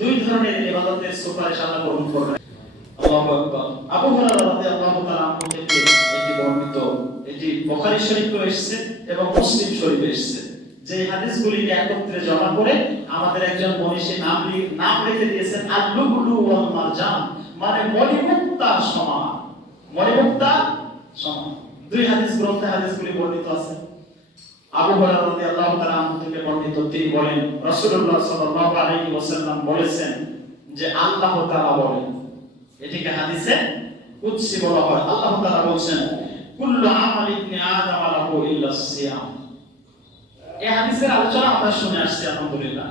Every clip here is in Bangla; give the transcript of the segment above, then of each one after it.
দুই ধরনের ইবাদতের সুপারিশ আল্লাহ গ্রহণ করবেন। আল্লাহু আকবার। আবু হুরায়রা রাদিয়াল্লাহু তাআলা আনহু থেকে এটি বর্ণিত, এটি বুখারী শরীফে এসেছে এবং মুসলিম শরীফে এসেছে। যে হাদিসগুলিকে একত্রে জমা করে আমাদের একজন মনীষী নাম রেখে দিয়েছেন আল-লুবলু ওয়াল মারজান, মানে মণিমুক্তার সমান। মণিমুক্তার সমান। দুই হাদিস গ্রন্থে হাদিসগুলি বর্ণিত আছে। আবু হুরায়রা রাদিয়াল্লাহু তাআলা আনহু থেকে বর্ণিত, তিনি বলেন রাসূলুল্লাহ সাল্লাল্লাহু আলাইহি ওয়াসাল্লাম বলেছেন যে আল্লাহ তাআলা বলেন, এটিকে হাদিসে কুদসি বলা হয়। আল্লাহ তাআলা বলেন কুল্লু আমাল ইবনি আদম লাহু ইল্লা সিয়াম। এই হাদিসের আলোচনা আমরা শুনে আসছি আলহামদুলিল্লাহ।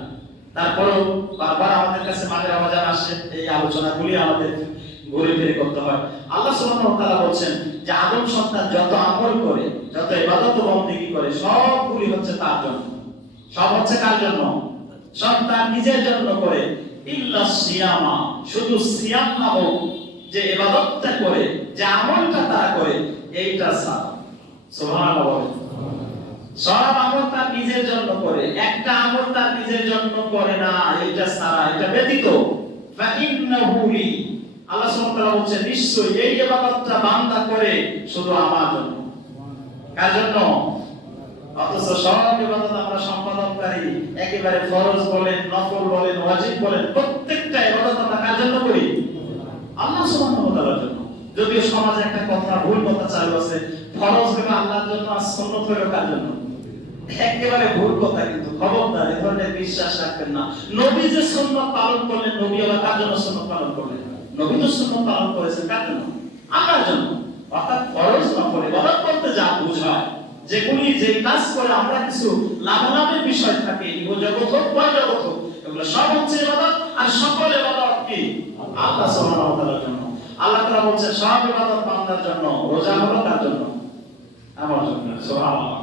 তারপরেও বারবার আমাদের কাছে মাঝে মাঝে আসে এই আলোচনাগুলি আমাদের ঘুরে ফিরে করতে হয়। আল্লাহ সুবহানাহু ওয়া তাআলা বলেন যে আদম সন্তান যত আমল করে, যত ইবাদত ও বন্দেগী করে, সবগুলি হচ্ছে তার জন্য। সব হচ্ছে কার জন্য? সব তার নিজের জন্য করে। ইল্লা সিয়ামা, শুধু সিয়াম নামক যে ইবাদতটা করে, যে আমলটা তারা করে, এইটা ছাড়া। সুবহানাল্লাহ বলেন। সব আমল তার নিজের জন্য করে, একটা আমল তার নিজের জন্য করে না, এইটা ছাড়া, এটা ব্যতীত। ফা ইন্নাহু লি, আল্লাহ সুবহানাহু ওয়া তাআলা বলেন নিশ্চয়ই এই ইবাদতটা বান্দা করে শুধু আমার জন্য। কার জন্য? অথচ সব ইবাদত আমরা সম্পাদনকারী, একেবারে ফরজ বলেন, নফল বলেন, ওয়াজিব বলেন, প্রত্যেকটা ইবাদত আমরা কার জন্য করি? আল্লাহ সুবহানাহু ওয়া তাআলার জন্য। যদিও সমাজে একটা কথা, ভুল কথা চালু আছে, ফরজ হলো আল্লাহর জন্য আর সুন্নাত হলো কার জন্য? একেবারে ভুল কথা, কিন্তু খবরদার এই ধরনের বিশ্বাস রাখবেন না। নবী যে সুন্নাত পালন করলেন, নবী আবার কার জন্য সুন্নাত পালন করলেন? নবী তো সুন্নাত পালন করেছেন কার জন্য? আল্লাহর জন্য। অর্থাৎ ফরজ নফল ইবাদত করতে যা বোঝায়, যেগুলি যে কাজ করে আমরা কিছু লাভালাভের বিষয় থাকে, ইহজগৎ হোক পরজগৎ হোক, এগুলো সব হচ্ছে ইবাদত। আর সকল ইবাদত কি? আল্লাহ সুবহানাহু ওয়া তাআলার জন্য। আল্লাহ তাআলা বলেন সব ইবাদত বান্দার জন্য। রোজা হলো কার জন্য? আমার জন্য। সুবহানাল্লাহ।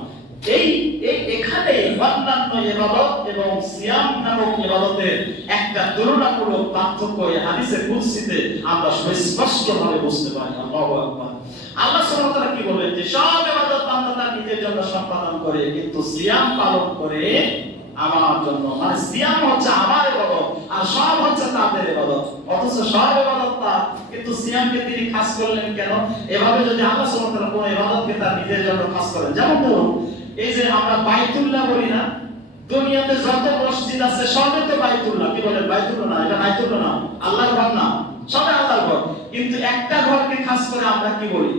এখানে অন্যান্য ইবাদত এবং সিয়াম নামক ইবাদতের একটা তুলনামূলক পার্থক্য এই হাদিসে কুদসিতে আমরা স্পষ্টভাবে বুঝতে পারি। আল্লাহু আকবার। আল্লাহ সুবহানাহু ওয়া তাআলা কি বলেন যে সব ইবাদত বান্দা তার নিজের জন্য সম্পাদন করে, কিন্তু সিয়াম পালন করে আমার জন্য। মানে সিয়াম হচ্ছে আমার ইবাদত আর সব হচ্ছে তাদের ইবাদত। অথচ সব ইবাদত তার, কিন্তু সিয়ামকে তিনি খাস করলেন কেন? এভাবে যদি আল্লাহ সুবহানাহু ওয়া তাআলা কোন ইবাদতকে তার নিজের জন্য খাস করেন, যেমন ধরুন এই যে আমরা বাইতুল্লাহ বলি না, দুনিয়াতে যত মসজিদ আছে সবই তো বাইতুল্লাহ। কি বলেন? বাইতুল্লাহ না, এটা বাইতুল্লাহ না, আল্লাহর ঘর না, সবই আল্লাহর ঘর। কিন্তু একটা ঘরকে খাস করে আমরা কি বলি?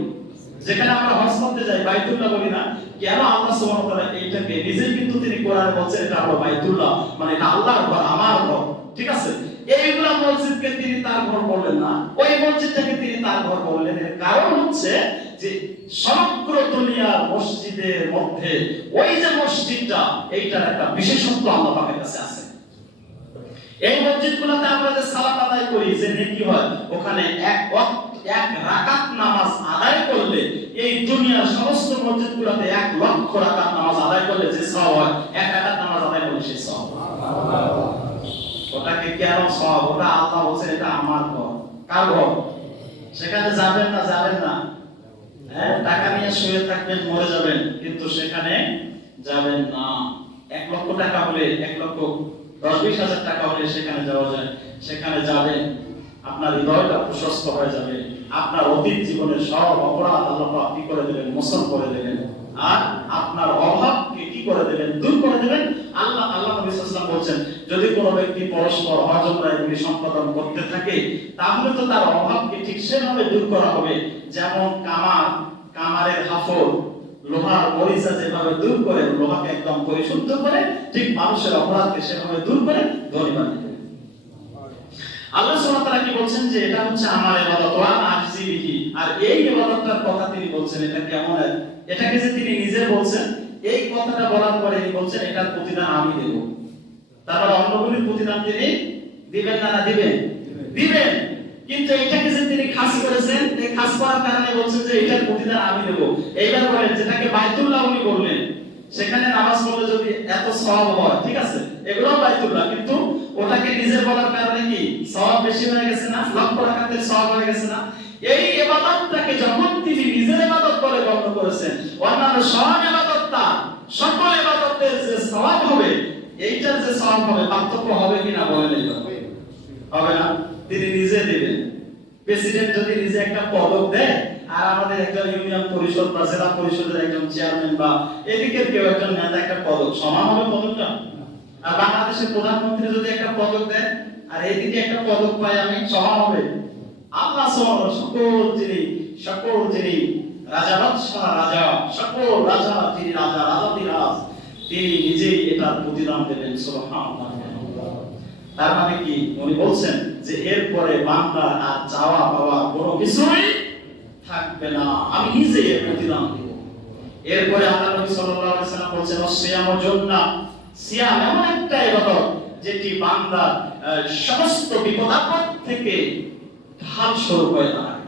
যেখানে আমরা হজ করতে যাই বাইতুল্লাহ বলি না কেন? আল্লাহ সুবহানাহু ওয়া তাআলা এইটাকে নিজেই কিন্তু তিনি কোরআনে বলেছেন এটা হলো বাইতুল্লাহ, মানে এটা আল্লাহর ঘর, আমার ঘর। ঠিক আছে? এইগুলা মসজিদকে তিনি তার ঘর বললেন না, ওই মসজিদটাকে তিনি তার ঘর বললেন। এর কারণ হচ্ছে যে সমগ্র দুনিয়ার মসজিদের মধ্যে ওই যে মসজিদটা, এইটার একটা বিশেষত্ব আল্লাহ পাকের কাছে আছে। এই মসজিদগুলোতে আমরা যে সালাত আদায় করি, যে নেকি হয়, ওখানে এক রাকাত নামাজ আদায় করলে এই দুনিয়ার সমস্ত মসজিদগুলোতে 1 লক্ষ রাকাত নামাজ আদায় করলে যে সওয়াব হয়, এক রাকাত নামাজ আদায় করলে সেই সওয়াব। ওটাকে কেন সওয়াব? ওটা আল্লাহ বলেছে এটা আমার ঘর। কার ঘর? সেখানে যাবেন না, যাবেন না, হ্যাঁ, টাকা নিয়ে শুয়ে থাকবেন, মরে যাবেন, কিন্তু সেখানে যাবেন না। 1 লক্ষ টাকা হলে, 1 লক্ষ 10-20 হাজার টাকা হলে সেখানে যাওয়া যায়। সেখানে যাবেন, আপনার হৃদয়টা প্রশস্ত হয়ে যাবে, আপনার অতীত জীবনের সব অপরাধ আল্লাহ পাক কি করে দেবেন? মোচন করে দেবেন। আর আপনার অভাবকে কি করে দেবেন? দূর করে দেবেন। আল্লাহ নবী সাল্লাল্লাহু আলাইহি ওয়াসাল্লাম বলেন যদি কোনো ব্যক্তি পরস্পর হজ উমরা এগুলি সম্পাদন করতে থাকে, তাহলে তো তার অভাবকে ঠিক সেভাবে দূর করা হবে যেমন কামারের হাফর লোহার মরিচা যেভাবে দূর করে, লোহাকে একদম পরিশুদ্ধ করে, ঠিক মানুষের অপরাধকে সেভাবে দূর করে ধনী বানিয়ে দেবে। আল্লাহ সুবহানাহু ওয়া তাআলা কি বলছেন যে এটা হচ্ছে আমার ইবাদত, ওয়া আজজি বিহি। আর এই ইবাদতটার কথা তিনি বলছেন এটা কেমন? এটাকে যে তিনি নিজে বলছেন, এই কথাটা বলার পরে তিনি বলছেন এটার প্রতিদান আমি দেব। তারপর অন্যগুলির প্রতিদান তিনি দিবেন না? না দিবেন? দিবেন। কিন্তু এটাকে যে তিনি খাস করেছেন, এই খাস করার কারণে বলছেন যে এটার প্রতিদান আমি দেব। এইবার বলেন যেটাকে বাইতুল্লাহ উনি বললেন, সেখানে নামাজ পড়লে যদি এত সওয়াব হয়, ঠিক আছে, এগুলোও বাইতুল্লাহ, কিন্তু ওটাকে নিজে বলার কারণে কি সওয়াব বেশি হয়ে গেছে না? লক্ষ রাকাতের সওয়াব হয়ে গেছে না? এই ইবাদতটাকে যখন তিনি নিজের ইবাদত বলে গণ্য করেছেন, অন্যান্য সব ইবাদতটা, সকল ইবাদতের যে সওয়াব হবে, এইটার যে সওয়াব হবে, পার্থক্য হবে কিনা বলেন? এইবার প্রেসিডেন্ট যদি নিজে একটা পদক দেয় আর আমাদের একজন ইউনিয়ন পরিষদ বা জেলা পরিষদের একজন চেয়ারম্যান বা এদিকের কেউ একজন নেতা একটা পদক, সমান হবে পদকটা? আর বাংলাদেশের প্রধানমন্ত্রী যদি একটা পদক দেয় আর এইদিকে একটা পদক পাই আমি, সমান হবে? আল্লাহ সুবহানাহু সকল যিনি রাজা বাদশাহ রাজা, সকল রাজা যিনি রাজা রাজাধিরাজ, তিনি নিজেই এটার প্রতিদান দেবেন। সুবহানাল্লাহ। তার মানে কি উনি বলছেন যে এরপরে বান্দার আর চাওয়া পাওয়া কোনো কিছুই থাকবে না, আমি নিজেই এর প্রতিদান দেব। এরপরে আল্লাহ নবী সাল্লাল্লাহু আলাইহি ওয়াসাল্লাম বলেছেন সিয়ামুল জান্নাহ, সিয়াম এমন একটা ইবাদত যেটি বান্দার সমস্ত বিপদ আপদ থেকে ঢাল স্বরূপ হয়ে দাঁড়ায়।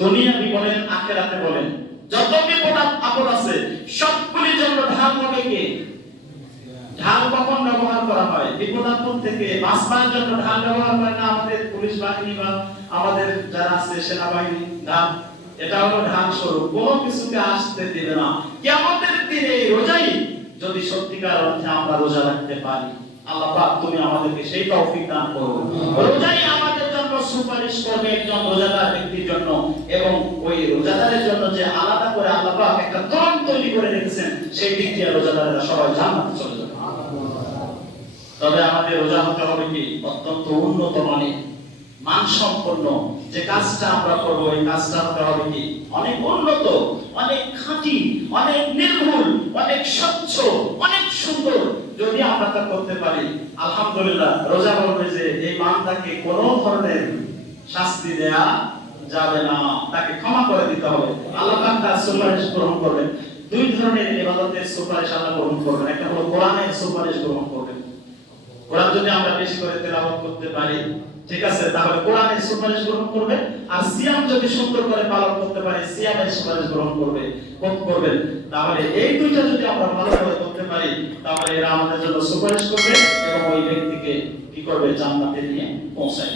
দুনিয়াবি বলেন আখিরাতে বলেন যত বিপদ আপদ আছে সবগুলির জন্য ঢাল হবে কে? ঢাল কখন ব্যবহার করা হয়? বিপদ আপদ থেকে বাঁচবার জন্য ঢাল ব্যবহার করে না আমাদের পুলিশ বাহিনী বা আমাদের যারা আছে সেনাবাহিনী? ঢাল, এটা হলো ঢাল স্বরূপ, কোনো কিছুকে আসতে দিবে না। কিয়ামতের দিনে রোজাই যদি সত্যিকার অর্থে আমরা রোজা রাখতে পারি, আল্লাহ পাক তুমি আমাদেরকে সেই তৌফিক দান করো। রোজাই আমাদের জন্য সুপারিশ করবে একজন রোজাদার ব্যক্তির জন্য, এবং ওই রোজাদারের জন্য যে আলাদা করে আল্লাহ পাক একটা দল তৈরি করে রেখেছেন, সেই দিক দিয়ে রোজাদারেরা সবাই জান্নাতে চলে যাবে। তবে আমাদের রোজা হতে হবে কি অত্যন্ত উন্নত মানের, মানসম্পন্ন। যে কাজটা আমরা করব এই কাজটা হতে হবে কি অনেক উন্নত, অনেক খাঁটি, অনেক নির্ভুল, অনেক স্বচ্ছ, অনেক সুন্দর। যদি আমরা তা করতে পারি আলহামদুলিল্লাহ, রোজা বলবে যে এই বান্দাকে কোনো ধরনের শাস্তি দেয়া যাবে না, তাকে ক্ষমা করে দিতে হবে। আল্লাহ পাক তার সুপারিশ গ্রহণ করবেন। দুই ধরনের ইবাদতের সুপারিশ আল্লাহ গ্রহণ করবেন। একটা হলো কোরআনের সুপারিশ গ্রহণ করবেন। কোরআন যদি আমরা বেশি করে তেলাওয়াত করতে পারি, ঠিক আছে, তাহলে কোরআনের সুপারিশ গ্রহণ করবে। আর সিয়াম যদি সুন্দর করে পালন করতে পারি, সিয়ামের সুপারিশ গ্রহণ করবেন। তাহলে এই দুইটা যদি আমরা ভালো করে করতে পারি, তাহলে এরা আমাদের জন্য সুপারিশ করবে এবং ওই ব্যক্তিকে কি করবে? জান্নাতে নিয়ে পৌঁছাবে।